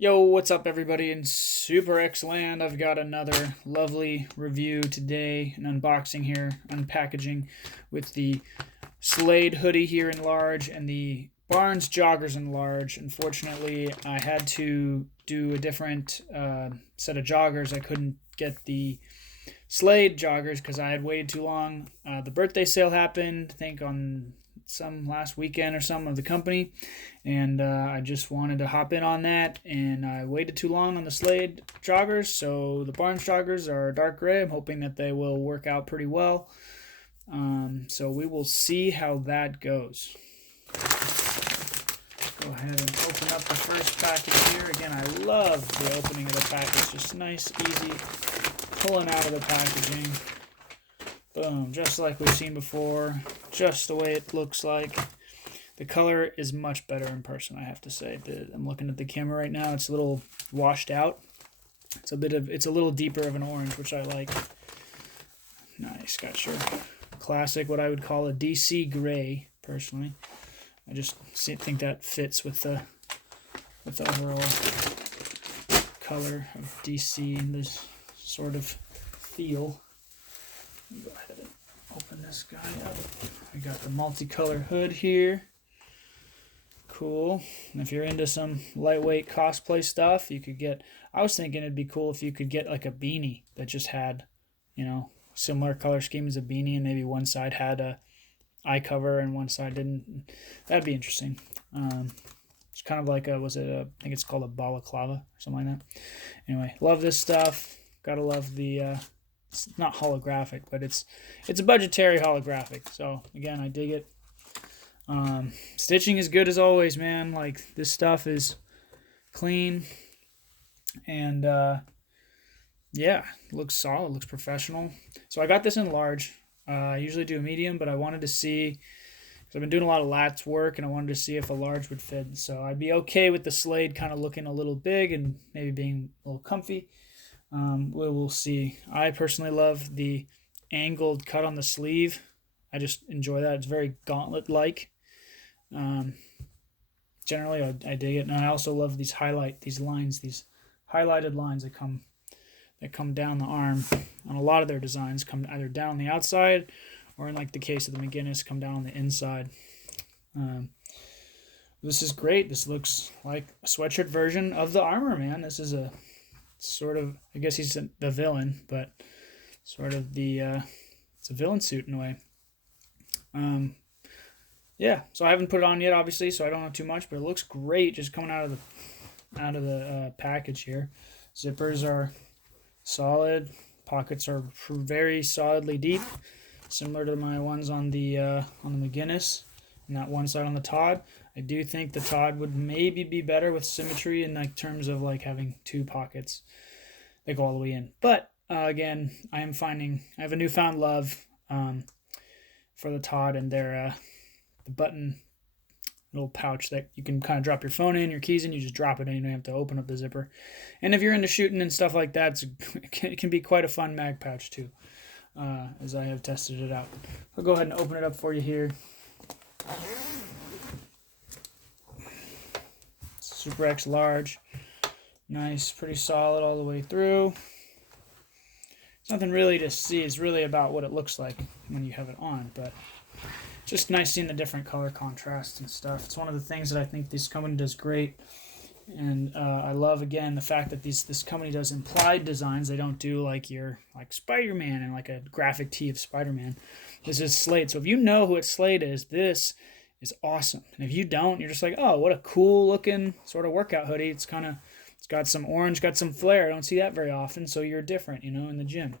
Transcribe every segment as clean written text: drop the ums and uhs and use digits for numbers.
Yo, what's up, everybody in SuperX land? I've got another lovely review today, an unboxing here, unpackaging with the Slade hoodie here in large and the Barnes Joggers in large. Unfortunately, I had to do a different set of joggers. I couldn't get the Slade joggers because I had waited too long. The birthday sale happened, I think, on some last weekend or something of the company, and I just wanted to hop in on that, and I waited too long on the Slade joggers, so the Barnes joggers are dark gray. I'm hoping that they will work out pretty well, so we will see how that goes. Go ahead and open up the first package here. Again, I love the opening of the package, just nice, easy, pulling out of the packaging. Boom, just like we've seen before, just the way it looks like. The color is much better in person, I have to say. I'm looking at the camera right now. It's a little washed out. It's a little deeper of an orange, which I like. Nice, got your classic, what I would call a DC gray, personally. I just think that fits with the overall color of DC and this sort of feel. Go ahead and open this guy up. We got the multicolor hood here. Cool. And if you're into some lightweight cosplay stuff, you could get, I was thinking it'd be cool if you could get like a beanie that just had, similar color scheme as a beanie, and maybe one side had a eye cover and one side didn't. That'd be interesting. It's kind of like I think it's called a balaclava or something like that. Anyway, love this stuff. Gotta love the, it's not holographic, but it's a budgetary holographic. So again, I dig it. Stitching is good as always, man. Like, this stuff is clean, and yeah, looks solid, looks professional. So I got this in large. I usually do a medium, but I wanted to see, because I've been doing a lot of lats work, and I wanted to see if a large would fit. So I'd be okay with the Slade kind of looking a little big and maybe being a little comfy. We'll see. I personally love the angled cut on the sleeve. I just enjoy that. It's very gauntlet-like. Generally, I dig it, and I also love these highlighted lines that come down the arm. On a lot of their designs, come either down the outside, or in like the case of the McGinnis, come down on the inside. This is great. This looks like a sweatshirt version of the armor, man. This is a sort of, I guess he's the villain, but sort of it's a villain suit in a way. Yeah, so I haven't put it on yet, obviously, so I don't know too much, but it looks great just coming out of the package here. Zippers are solid. Pockets are very solidly deep, similar to my ones on the McGinnis and that one side on the Todd. I do think the Todd would maybe be better with symmetry in like terms of like having two pockets that go all the way in. But again, I have a newfound love for the Todd and their the button little pouch that you can kind of drop your phone in, your keys in, you just drop it in, you don't have to open up the zipper. And if you're into shooting and stuff like that, it can be quite a fun mag pouch too, as I have tested it out. I'll go ahead and open it up for you here. SuperX large. Nice, pretty solid all the way through. There's nothing really to see. It's really about what it looks like when you have it on, but just nice seeing the different color contrast and stuff. It's one of the things that I think this company does great. And I love, again, the fact that this company does implied designs. They don't do like Spider-Man and like a graphic tee of Spider-Man. This is Slade. So if you know who it's Slade is, this is awesome. And if you don't, you're just like, oh, what a cool looking sort of workout hoodie. It's got some orange, got some flair. I don't see that very often, so you're different, in the gym.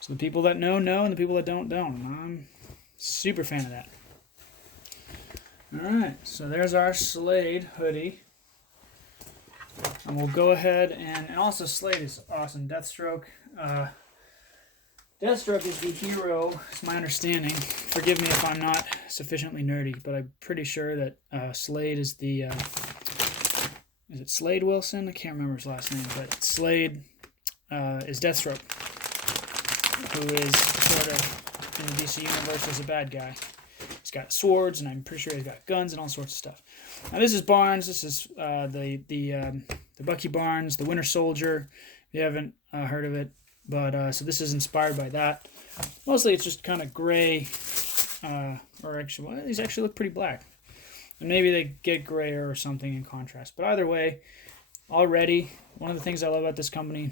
So the people that know, and the people that don't. I'm super fan of that. Alright, so there's our Slade hoodie. And we'll go ahead and also Slade is awesome. Deathstroke is the hero, it's my understanding. Forgive me if I'm not sufficiently nerdy, but I'm pretty sure that Slade is the, is it Slade Wilson? I can't remember his last name, but Slade is Deathstroke, who is sort of in the DC universe as a bad guy. He's got swords, and I'm pretty sure he's got guns and all sorts of stuff. Now this is Barnes. This is the the Bucky Barnes, the Winter Soldier. If you haven't heard of it, but so this is inspired by that. Mostly it's just kind of gray, or actually, well, these actually look pretty black. And maybe they get grayer or something in contrast. But either way, already, one of the things I love about this company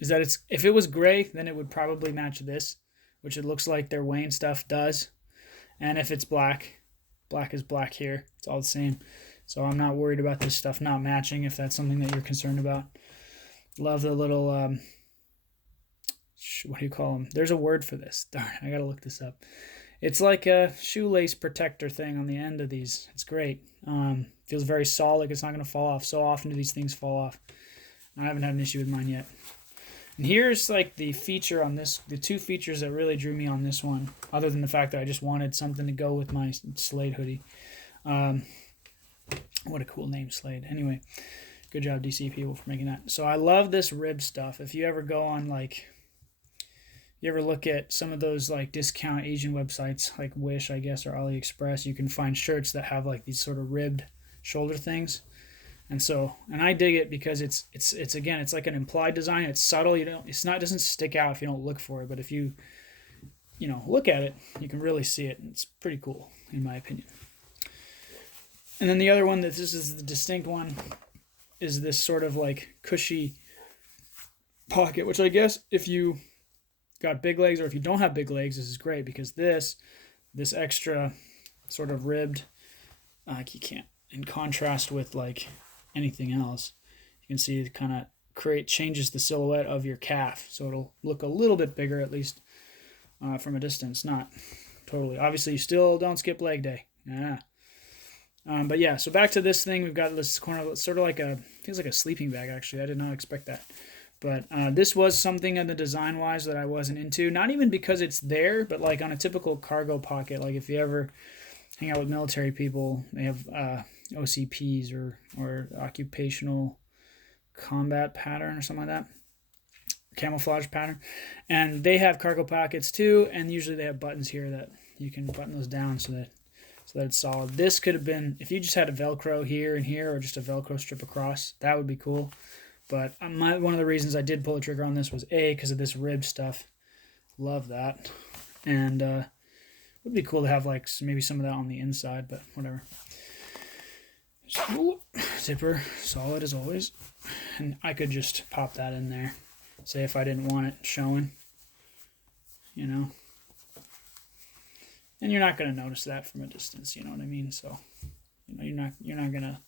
is that if it was gray, then it would probably match this, which it looks like their Wayne stuff does. And if it's black, black is black here. It's all the same. So I'm not worried about this stuff not matching if that's something that you're concerned about. Love the little, what do you call them? There's a word for this. Darn, I got to look this up. It's like a shoelace protector thing on the end of these. It's great. Feels very solid. Like it's not going to fall off. So often do these things fall off. I haven't had an issue with mine yet. And here's like the feature on this, the two features that really drew me on this one, other than the fact that I just wanted something to go with my Slade hoodie. What a cool name, Slade. Anyway, good job, DC people, for making that. So I love this rib stuff. If you ever go on, like, you ever look at some of those like discount Asian websites like Wish, I guess, or AliExpress, you can find shirts that have like these sort of ribbed shoulder things. And I dig it because it's again, it's like an implied design. It's subtle. It doesn't stick out if you don't look for it. But if you look at it, you can really see it. And it's pretty cool, in my opinion. And then the other one this is the distinct one is this sort of like cushy pocket, which I guess if you got big legs or if you don't have big legs, this is great because this extra sort of ribbed, like you can't, in contrast with like anything else, you can see it kind of changes the silhouette of your calf, so it'll look a little bit bigger, at least from a distance. Not totally. Obviously, you still don't skip leg day. Yeah. But yeah, so back to this thing, we've got this corner, sort of like feels like a sleeping bag. Actually, I did not expect that. But this was something in the design-wise that I wasn't into. Not even because it's there, but like on a typical cargo pocket. Like if you ever hang out with military people, they have OCPs or occupational combat pattern or something like that, camouflage pattern, and they have cargo pockets too, and usually they have buttons here that you can button those down so that it's solid. This could have been, if you just had a Velcro here and here or just a Velcro strip across, that would be cool. But one of the reasons I did pull the trigger on this was because of this rib stuff. Love that. And it would be cool to have like maybe some of that on the inside, but whatever. Zipper, solid as always. And I could just pop that in there. Say if I didn't want it showing, And you're not going to notice that from a distance, you know what I mean? So, you're not going to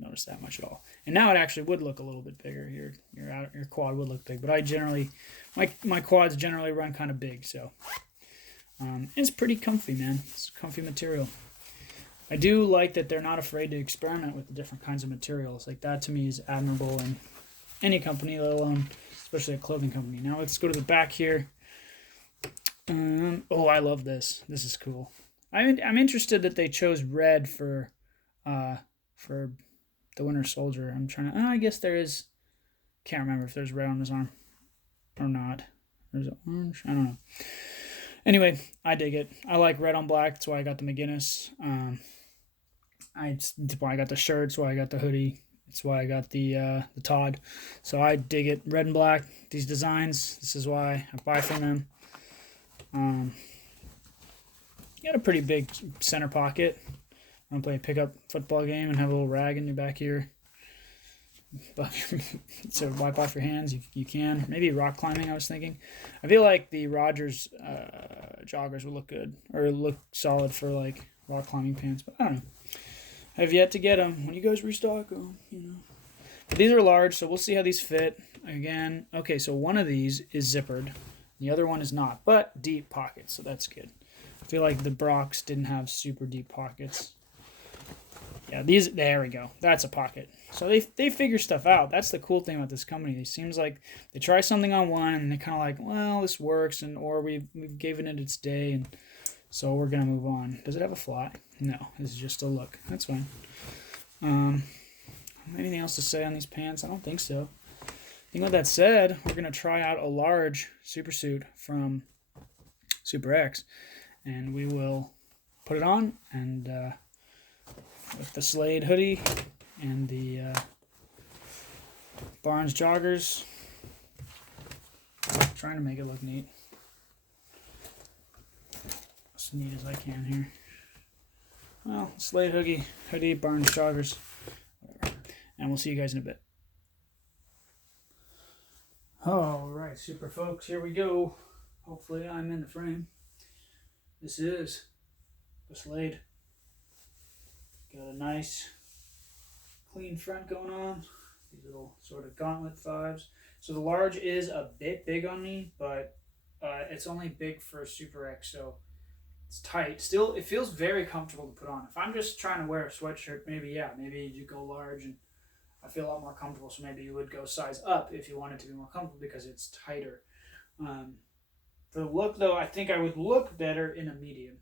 notice that much at all. And now it actually would look a little bit bigger. Your quad would look big, but I generally, my quads generally run kind of big, so it's pretty comfy, man. It's comfy material. I do like that they're not afraid to experiment with the different kinds of materials. Like that to me is admirable in any company, let alone especially a clothing company. Now let's go to the back here. Oh, I love this. This is cool. I'm interested that they chose red for the Winter Soldier. I'm trying to. I guess there is. Can't remember if there's red on his arm or not. Or is it orange? I don't know. Anyway, I dig it. I like red on black. That's why I got the McGinnis. That's why I got the shirts. Why I got the hoodie. That's why I got the Todd. So I dig it. Red and black. These designs. This is why I buy from them. You got a pretty big center pocket. Want to play a pickup football game and have a little rag in your back here. So wipe off your hands. You can. Maybe rock climbing, I was thinking. I feel like the Rogers joggers would look good. Or look solid for like rock climbing pants. But I don't know. I've yet to get them. When you guys restock them, But these are large, so we'll see how these fit. Again, okay, so one of these is zippered. The other one is not, but deep pockets, so that's good. I feel like the Brocs didn't have super deep pockets. Yeah, there we go. That's a pocket. So they figure stuff out. That's the cool thing about this company. It seems like they try something on one, and they're kind of like, well, this works, or we've given it its day, and so we're going to move on. Does it have a fly? No, this is just a look. That's fine. Anything else to say on these pants? I don't think so. I think with that said, we're going to try out a large super suit from SuperX, and we will put it on, and with the Slade hoodie and the Barnes Joggers. Trying to make it look neat. As neat as I can here. Well, Slade hoodie, Barnes Joggers. Whatever. And we'll see you guys in a bit. Alright, super folks, here we go. Hopefully I'm in the frame. This is the Slade. Got a nice clean front going on. These little sort of gauntlet 5s. So the large is a bit big on me, but it's only big for SuperX, so it's tight. Still, it feels very comfortable to put on. If I'm just trying to wear a sweatshirt, maybe you go large, and I feel a lot more comfortable, so maybe you would go size up if you wanted to be more comfortable because it's tighter. For the look, though, I think I would look better in a medium.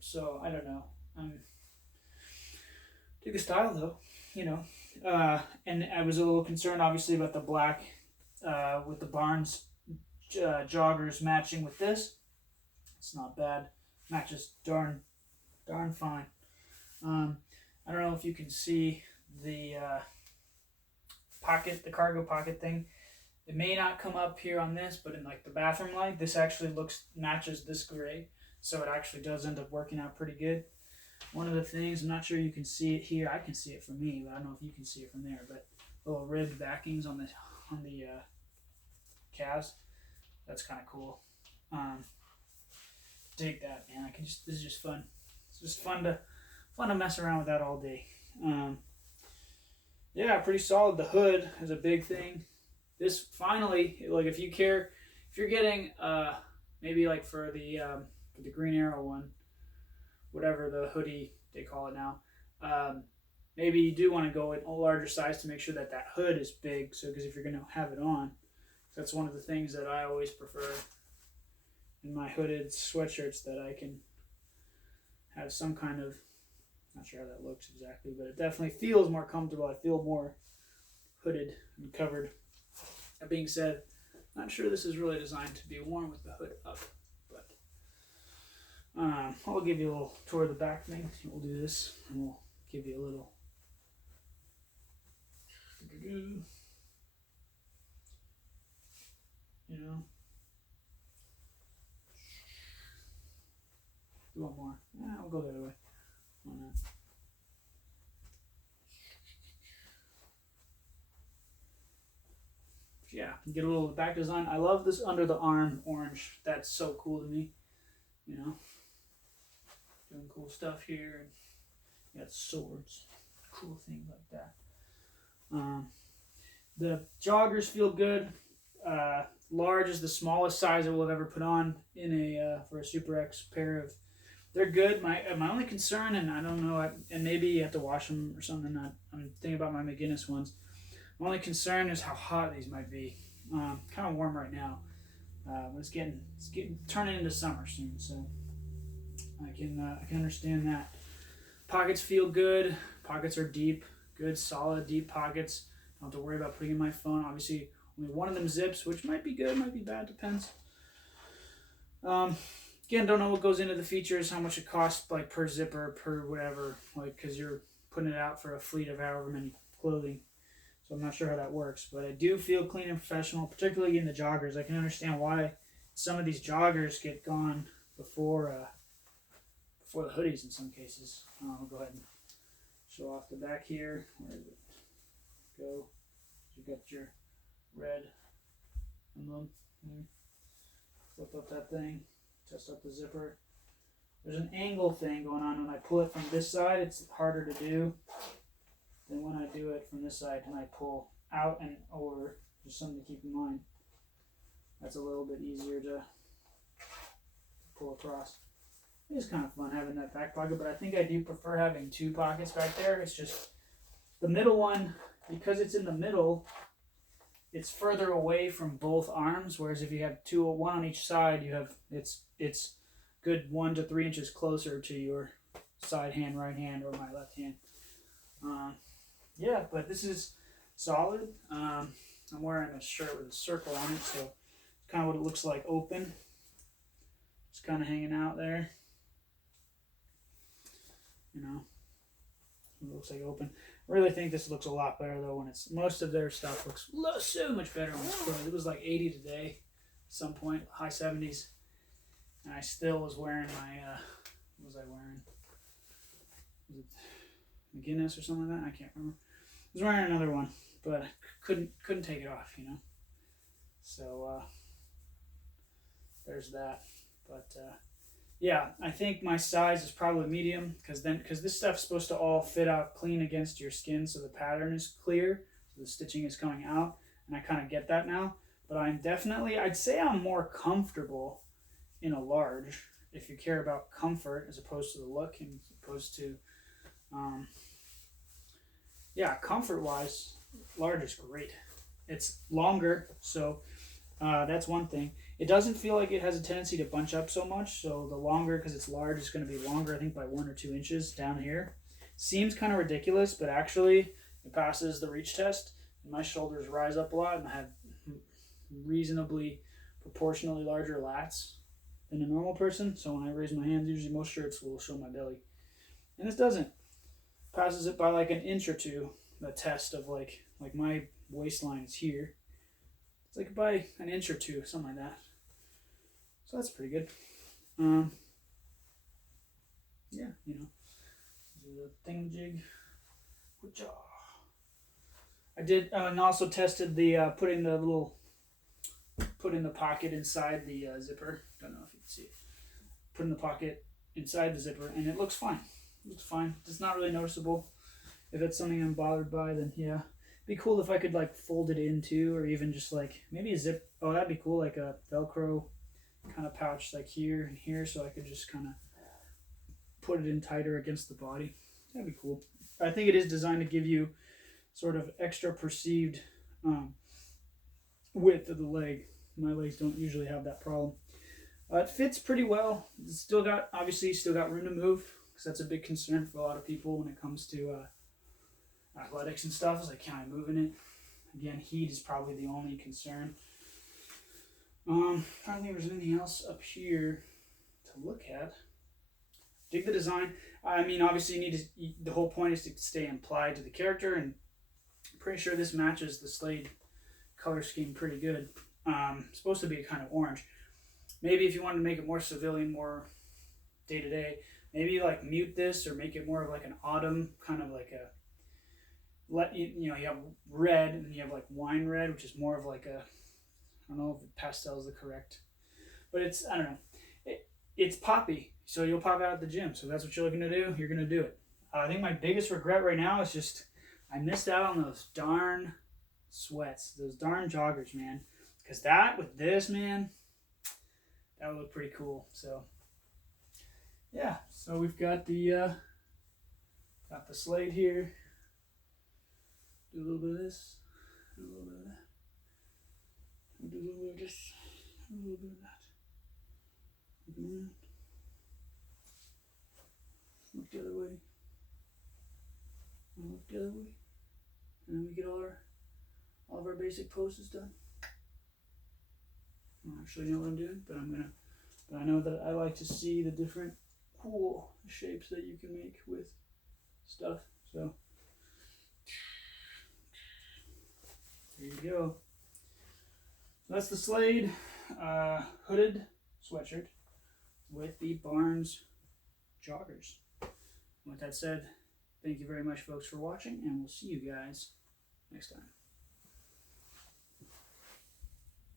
So, I don't know. Dig the style, though, you know. And I was a little concerned, obviously, about the black with the Barnes joggers matching with this. It's not bad. Matches darn fine. I don't know if you can see the pocket, the cargo pocket thing. It may not come up here on this, but in like the bathroom light, this actually matches this gray. So it actually does end up working out pretty good. One of the things, I'm not sure you can see it here. I can see it from me, but I don't know if you can see it from there. But little ribbed backings on the calves. That's kind of cool. Dig that, man. This is just fun. It's just fun to mess around with that all day. Yeah, pretty solid. The hood is a big thing. This finally, like if you're getting maybe like for the Green Arrow one, whatever the hoodie they call it now, maybe you do want to go in a larger size to make sure that hood is big. So because if you're going to have it on, that's one of the things that I always prefer in my hooded sweatshirts, that I can have some kind of, not sure how that looks exactly, but it definitely feels more comfortable. I feel more hooded and covered. That being said, not sure this is really designed to be worn with the hood up, but I'll give you a little tour of the back thing. We'll do this, and we'll give you a little. You know. Do one more. We'll go the other way. Yeah, get a little back design. I love this under the arm orange. That's so cool to me. You know, doing cool stuff here. And you got swords, cool things like that. The joggers feel good. Large is the smallest size I will have ever put on in for a SuperX pair of. They're good. My only concern, and I don't know, and maybe you have to wash them or something. I'm thinking about my McGinnis ones. My only concern is how hot these might be. Kind of warm right now. But it's getting turning into summer soon, so I can understand that. Pockets feel good. Pockets are deep, good, solid, deep pockets. Don't have to worry about putting in my phone. Obviously, only one of them zips, which might be good, might be bad, depends. Again, don't know what goes into the features, how much it costs, like per zipper, per whatever, like because you're putting it out for a fleet of however many clothing. So I'm not sure how that works, but I do feel clean and professional, particularly in the joggers. I can understand why some of these joggers get gone before the hoodies in some cases. I'll go ahead and show off the back here. Where is it? Go. You've got your red emblem here. Flip up that thing. Test up the zipper. There's an angle thing going on. When I pull it from this side, it's harder to do than when I do it from this side and I pull out and over. Just something to keep in mind. That's a little bit easier to pull across. It is kind of fun having that back pocket, but I think I do prefer having two pockets back there. It's just the middle one, because it's in the middle, it's further away from both arms, whereas if you have one on each side, you have it's good 1 to 3 inches closer to your side hand, right hand, or my left hand. Yeah, but this is solid. I'm wearing a shirt with a circle on it, so it's kind of what it looks like open. It's kind of hanging out there. You know, it looks like open. really think this looks a lot better though when it's, most of their stuff looks so much better when it's closed. It was like 80 today at some point, high 70s, and I still was wearing my what was I wearing? Was it McGinnis or something like that? I can't remember. I was wearing another one, but I couldn't take it off, you know. So there's that. But yeah, I think my size is probably medium because this stuff's supposed to all fit out clean against your skin, so the pattern is clear, so the stitching is coming out, and I kind of get that now. But I'd say I'm more comfortable in a large if you care about comfort as opposed to the look and as opposed to, yeah, comfort wise, large is great. It's longer, so that's one thing. It doesn't feel like it has a tendency to bunch up so much, so the longer, because it's large, it's going to be longer, I think, by 1 or 2 inches down here. Seems kind of ridiculous, but actually it passes the reach test, and my shoulders rise up a lot, and I have reasonably proportionally larger lats than a normal person, so when I raise my hands, usually most shirts will show my belly. And this doesn't. Passes it by like an inch or two, the test of like my waistline is here. It's like by an inch or two, something like that. So that's pretty good. Yeah, you know, the thingamajig. I did, and also tested the putting the pocket inside the zipper. Don't know if you can see it. Putting the pocket inside the zipper, and it looks fine. It looks fine. It's not really noticeable. If it's something I'm bothered by, then yeah. It'd be cool if I could like fold it in too, or even just like maybe a zip. Oh, that'd be cool, like a Velcro kind of pouch, like here and here, so I could just kind of put it in tighter against the body. That'd be cool. I think it is designed to give you sort of extra perceived width of the leg. My legs don't usually have that problem. It fits pretty well. It's still got room to move, because that's a big concern for a lot of people when it comes to athletics and stuff. Is like, can I move in it? Again, heat is probably the only concern. I don't think there's anything else up here to look at. Dig the design. I mean, obviously the whole point is to stay implied to the character, and I'm pretty sure this matches the Slade color scheme pretty good. It's supposed to be kind of orange. Maybe if you wanted to make it more civilian, more day to day, maybe like mute this or make it more of like an autumn, kind of like you have red and you have like wine red, which is more of like a, I don't know if pastel is the correct, but it's, I don't know. It's poppy, so you'll pop out at the gym. So that's what you're looking to do. You're going to do it. I think my biggest regret right now is just I missed out on those darn sweats, those darn joggers, man. Because that with this, man, that would look pretty cool. So yeah, so we've got the Slade here. Do a little bit of this, do a little bit of that. Do a little bit of this, a little bit of that. Look the other way. Look the other way. And then we get all of our basic poses done. I don't actually know what I'm doing, but I know that I like to see the different cool shapes that you can make with stuff. So there you go. That's the Slade hooded sweatshirt with the Barnes Joggers. With that said, thank you very much, folks, for watching, and we'll see you guys next time.